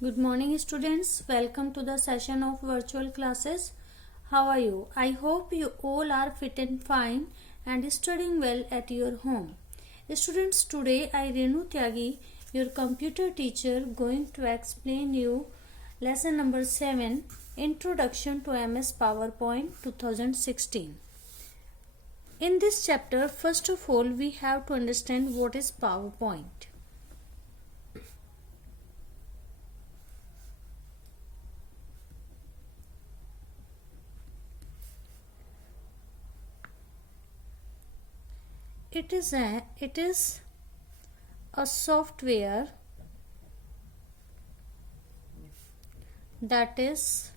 Good morning students. Welcome to the session of virtual classes. How are you? I hope you all are fit and fine and studying well at your home. Students, today I Renu Tyagi, your computer teacher, going to explain you lesson number 7, Introduction to MS PowerPoint 2016. In this chapter, first of all, we have to understand what is PowerPoint. It is a software that is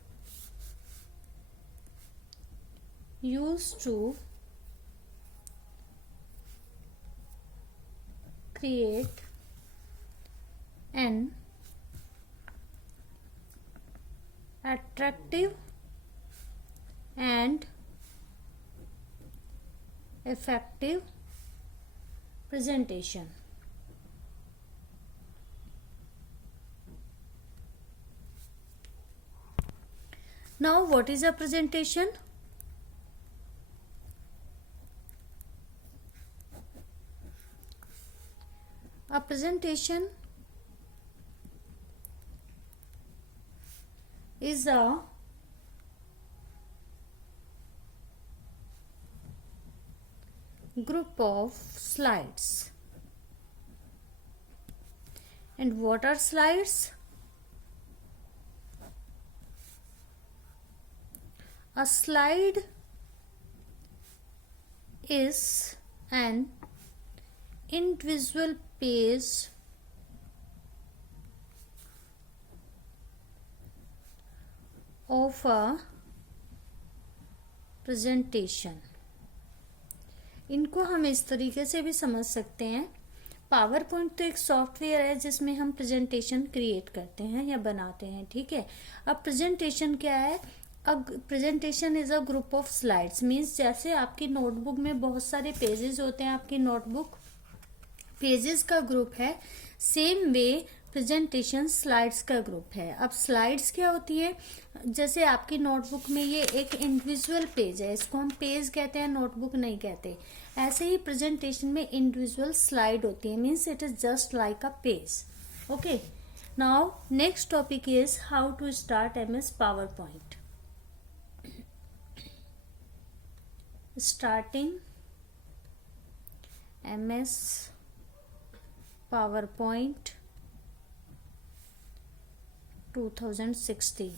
used to create an attractive and effective presentation. Now, what is a presentation? A presentation is a group of slides. And what are slides? A slide is an individual page of a presentation. इनको हम इस तरीके से भी समझ सकते हैं. Power point तो एक सॉफ्टवेयर है जिसमें हम प्रेजेंटेशन क्रिएट करते हैं या बनाते हैं. ठीक है. अब प्रेजेंटेशन क्या है? अब presentation is a group of slides. Means जैसे आपकी नोटबुक में बहुत सारे पेजेस होते हैं, आपकी नोटबुक पेजेस का ग्रुप है, सेम वे प्रेजेंटेशन स्लाइड्स का ग्रुप है. अब स्लाइड्स क्या होती है? जैसे आपकी नोटबुक में ये एक इंडिविजुअल पेज है, इसको हम पेज कहते हैं, नोटबुक नहीं कहते. ऐसे ही प्रेजेंटेशन में इंडिविजुअल स्लाइड होती है. Means it is just like a page. Okay. Now next topic is how to start MS PowerPoint. Starting MS PowerPoint 2016.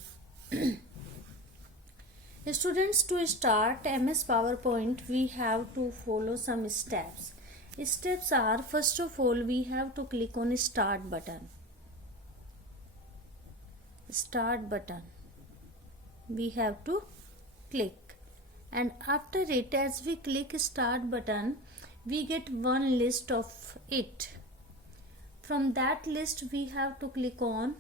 Students, to start MS PowerPoint, we have to follow some steps. Steps are, first of all, we have to click on Start button. Start button. We have to click. And after it, as we click Start button, we get one list of it. From that list, we have to click on.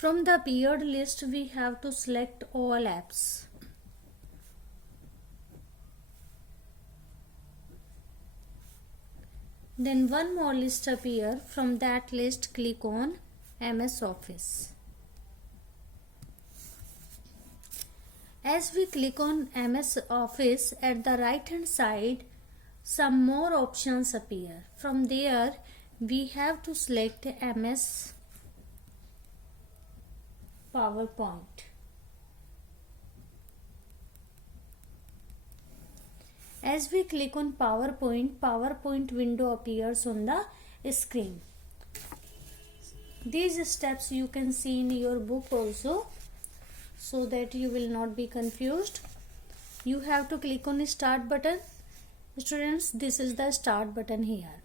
From the appeared list, we have to select all apps. Then one more list appear. From that list, click on MS Office. As we click on MS Office, at the right hand side, some more options appear. From there, we have to select MS PowerPoint. As we click on PowerPoint, PowerPoint window appears on the screen. These steps you can see in your book also, so that you will not be confused. You have to click on Start button. Students, this is the Start button here.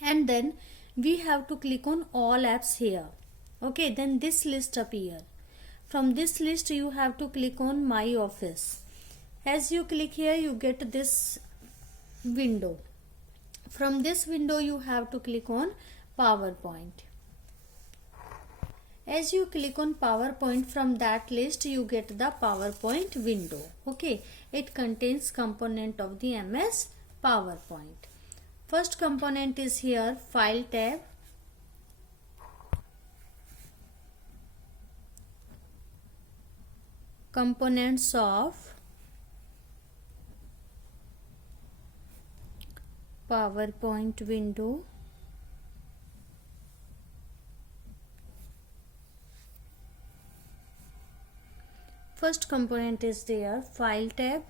And then we have to click on all apps here. Okay, then this list appear. From this list, you have to click on My Office. As you click here, you get this window. From this window, you have to click on PowerPoint. As you click on PowerPoint, from that list you get the PowerPoint window. Okay, it contains component of the MS PowerPoint. First component is here file tab. Components of PowerPoint window. First component is there file tab.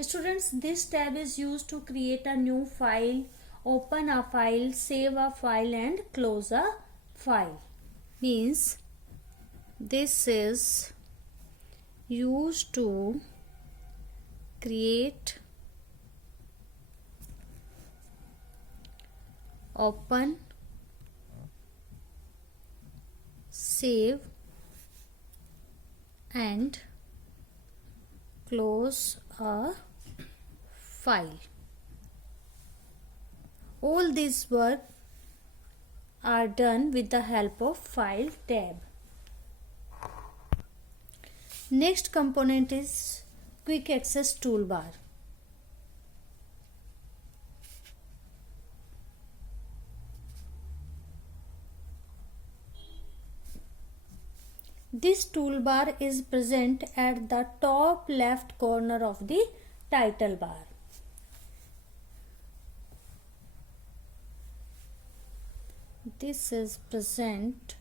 Students, this tab is used to create a new file, open a file, save a file and close a file. Means this is used to create, open, save and close a file. All this work are done with the help of file tab. Next component is quick access toolbar. This toolbar is present at the top left corner of the title bar. This is present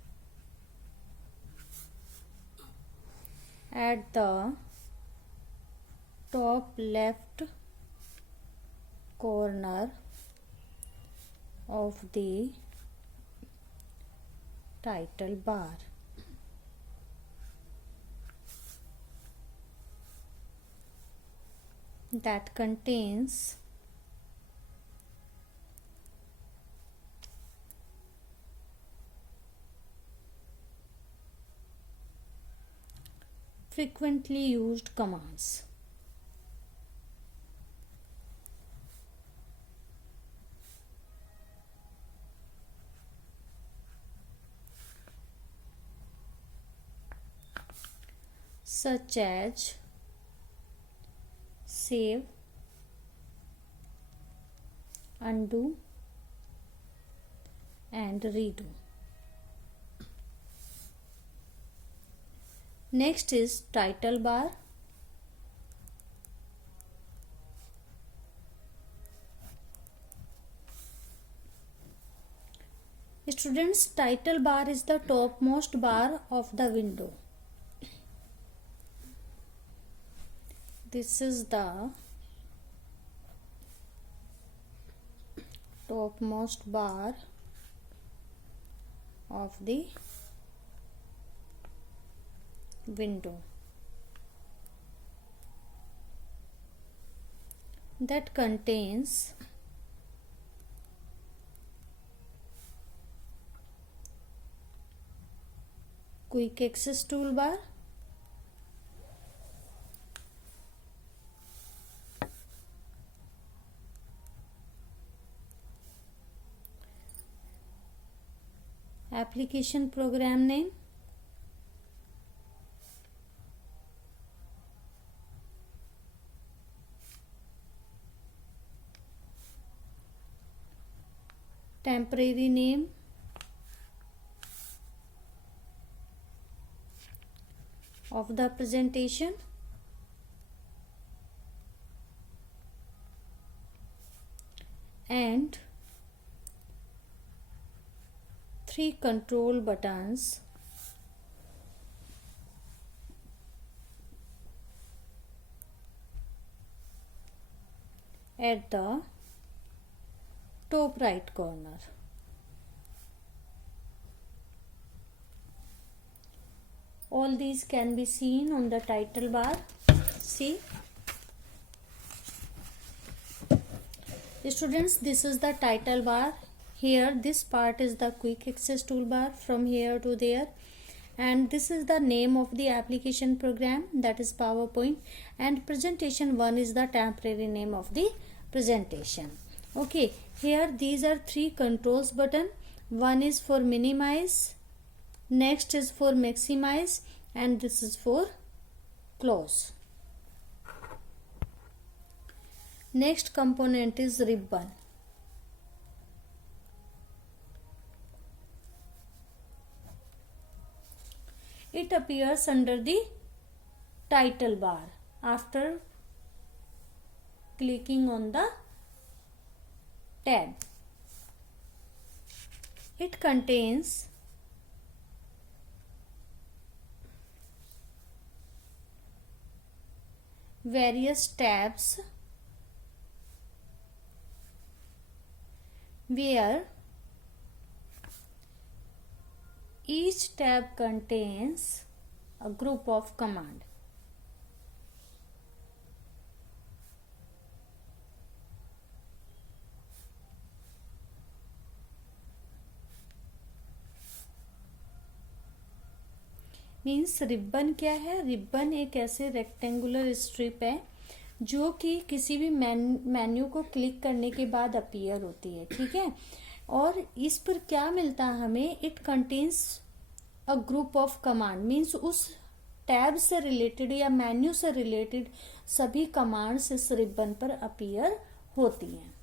at the top left corner of the title bar. That contains frequently used commands. Such as save, undo and redo. Next is title bar. Students, title bar is the topmost bar of the window. This is the topmost bar of the window. That contains quick access toolbar, application program name, temporary name, of the presentation, and 3 control buttons at the top right corner. All these can be seen on the title bar. See, students, this is the title bar. Here this part is the quick access toolbar from here to there, and this is the name of the application program, that is PowerPoint, and presentation 1 is the temporary name of the presentation. Okay, here these are 3 controls button. One is for minimize, next is for maximize, and this is for close. Next component is ribbon. It appears under the title bar after clicking on the tab. It contains various tabs where each tab contains a group of command. Means ribbon क्या है? Ribbon एक ऐसे rectangular strip है जो कि किसी भी menu को क्लिक करने के बाद अपीयर होती है, ठीक है। और इस पर क्या मिलता है हमें? It contains a group of command, means उस टैब से रिलेटेड या मेन्यू से रिलेटेड सभी कमांड्स इस रिबन पर अपीयर होती हैं,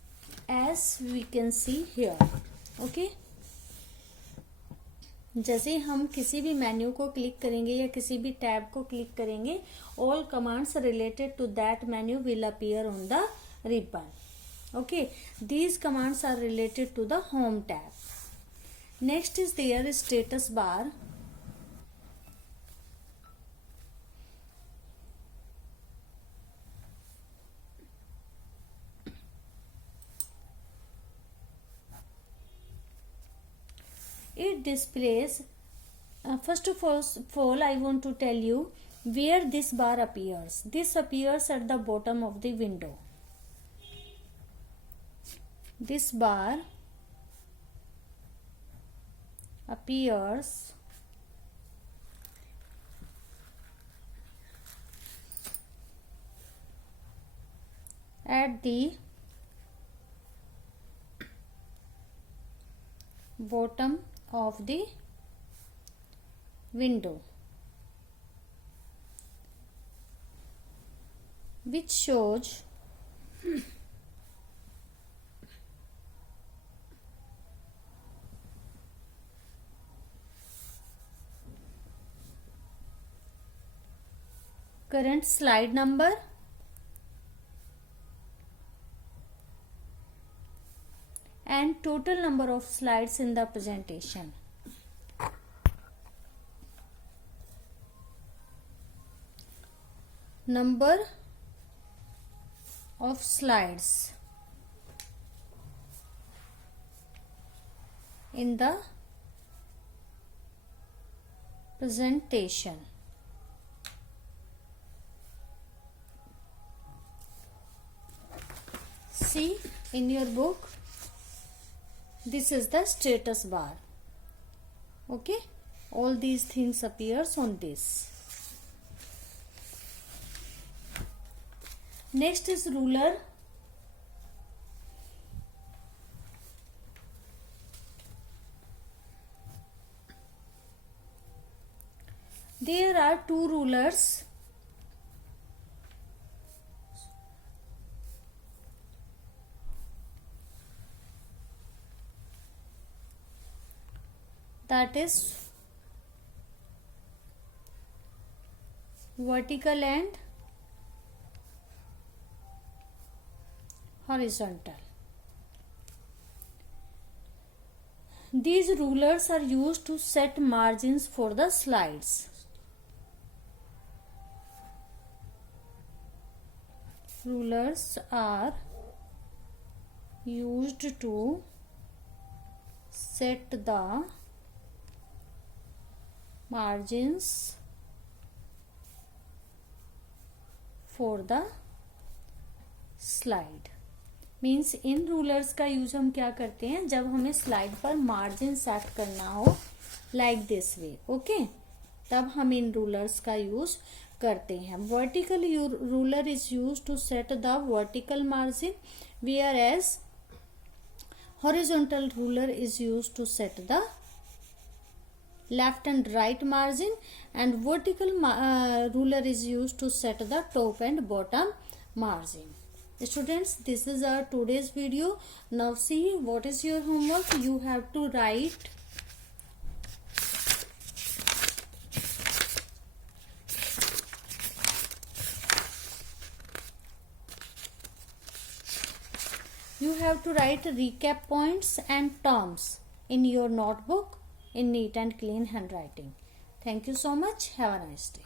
as we can see here. Okay, जैसे हम किसी भी मेन्यू को क्लिक करेंगे या किसी भी टैब को क्लिक करेंगे, all commands related to that menu will appear on the ribbon. Okay, these commands are related to the home tab. Next is their status bar. It displays, first of all I want to tell you where this bar appears. This appears at the bottom of the window. This bar appears at the bottom of the window, which shows current slide number and total number of slides in the presentation. Number of slides in the presentation. See in your book, this is the status bar. Okay, all these things appears on this. Next is ruler. There are two rulers. That is vertical and horizontal. These rulers are used to set margins for the slides. Rulers are used to set the margins for the slide. Means in rulers का use हम क्या करते हैं? जब हमें slide पर margin set करना हो, लाइक दिस वे, ओके, तब हम इन रूलर्स का यूज करते हैं. Vertical ruler is use to set the vertical margin, whereas horizontal ruler is use to set the left and right margin, and vertical ruler is used to set the top and bottom margin. Students, this is our today's video. Now see what is your homework. You have to write recap points and terms in your notebook in neat and clean handwriting. Thank you so much. Have a nice day.